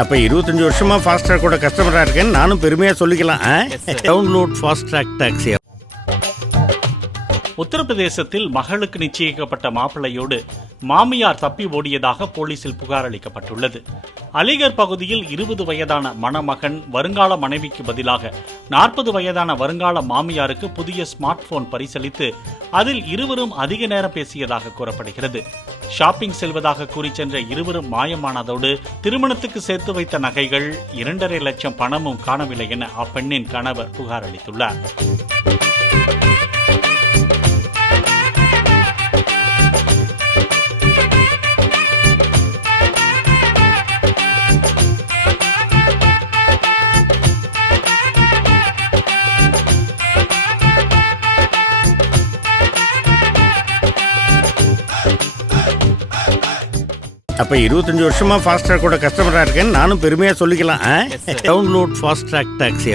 அப்ப 25 வருஷமா ஃபாஸ்ட் ட்ராக்கோட கஸ்டமரா இருக்கேன்னு நானும் பெருமையா சொல்லிக்கலாம். Download Fast Track Taxi. உத்தரப்பிரதேசத்தில் மகளுக்கு நிச்சயிக்கப்பட்ட மாப்பிள்ளையோடு மாமியார் தப்பி ஓடியதாக போலீசில் புகார் அளிக்கப்பட்டுள்ளது. அலிகர் பகுதியில் 20 வயதான மணமகன் வருங்கால மனைவிக்கு பதிலாக 40 வயதான வருங்கால மாமியாருக்கு புதிய ஸ்மார்ட் போன் பரிசளித்து அதில் இருவரும் அதிக நேரம் பேசியதாக கூறப்படுகிறது. ஷாப்பிங் செல்வதாக கூறி சென்ற இருவரும் மாயமானதோடு திருமணத்துக்கு சேர்த்து வைத்த நகைகள் 2.5 லட்சம் பணமும் காணவில்லை என அப்பெண்ணின் கணவர் புகார் அளித்துள்ளார். அப்ப 25 வருஷமா ஃபாஸ்ட் ட்ராக்கோட கஸ்டமரா இருக்கேன்னு நானும் பெருமையா சொல்லிக்கலாம். Download Fast Track taxi.